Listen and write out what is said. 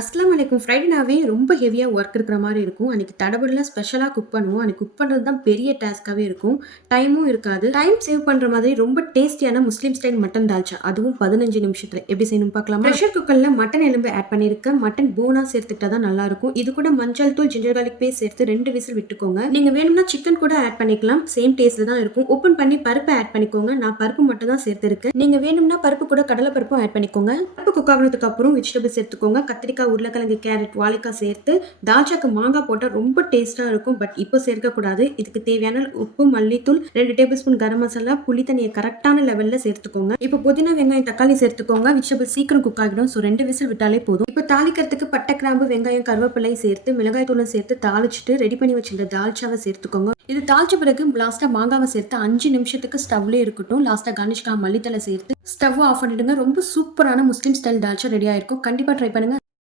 அஸ்ஸலாமு அலைக்கும். ஃப்ரைடேனாவே ரொம்ப ஹெவியா ஒர்க் இருக்கிற மாரி இருக்கும். அன்னைக்கு தடபுடலா ஸ்பெஷலா குக் பண்ணுவோம். அன்னைக்கு குக் பண்றது தான் பெரிய டாஸ்க்காவே இருக்கும். டைமும் இருக்காது. டைம் சேவ் பண்ற மாதிரி ரொம்ப டேஸ்டியான முஸ்லீம் ஸ்டைல் மட்டன் தால்ச்சா. அதுவும் 15 நிமிஷத்துல. எப்படி செய்யணும்னு பார்க்கலாமா? பிரஷர் குக்கர்ல மட்டன் எலும்பு ஆட் பண்ணியிருக்கேன். மட்டன் போனா சேர்த்துக்கிட்டா தான் நல்லாருக்கும். இது கூட மஞ்சள் தூள், ஜிஞ்சர் கார்லிக் பேஸ்ட் சேர்த்து 2 விசில் விட்டுக்கோங்க. நீங்க வேணும்னா சிக்கன் கூட ஆட் பண்ணிக்கலாம். சேம் டேஸ்ட்ல தான் இருக்கும். ஓப்பன் பண்ணி பருப்பை ஆட் பண்ணிக்கோங்க. நான் பருப்பு மட்டும் தான் சேர்த்திருக்கேன். நீங்க வேணும்னா பருப்பு கூட கடலை பருப்பும் ஆட் பண்ணிக்கோங்க. பருப்பு குக் ஆகுனதுக்கு அப்புறம் வெஜிடபிள்ஸ் சேர்த்துக்கோங்க. கத்திரிக்காய், உருளைக்கிழங்கு, கேரட், வாழைக்காய் சேர்த்து தால்ச்சாக்கு மாங்காய் போட்டால் ரொம்ப டேஸ்ட்டாக இருக்கும். பட் இப்போ சேர்க்கக்கூடாது. இதுக்கு தேவையான உப்பு, மல்லித்தூள், 2 டேபிள் ஸ்பூன் கரம் மசாலா, புளி தண்ணியை கரெக்டான லெவலில் சேர்த்துக்கோங்க. இப்போ புதினா, வெங்காயம், தக்காளி சேர்த்துக்கோங்க. வெஜிடபிள் சீக்கிரம் குக் ஆகிடும். ஸோ 2 விசில் விட்டாலே போதும். இப்போ தாளிக்கிறதுக்கு பட்டை, கிராம்பு, வெங்காயம், கருவேப்பிலை சேர்த்து மிளகாய் தூளும் சேர்த்து தாளிச்சிட்டு ரெடி பண்ணி வச்சிருந்த தால்ச்சாவை சேர்த்துக்கோங்க. இது தாளிச்ச பிறகு லாஸ்டா மாங்காவை சேர்த்து 5 நிமிஷத்துக்கு ஸ்டவ்லேயே இருக்கட்டும். லாஸ்டா கார்னிஷ்காக மல்லித்தலை சேர்த்து ஸ்டவ் ஆஃப் பண்ணிடுங்க. ரொம்ப சூப்பரான முஸ்லீம் ஸ்டைல் தால்ச்சா ரெடி ஆயிருக்கும். கண்டிப்பா ட்ரை பண்ணுங்க.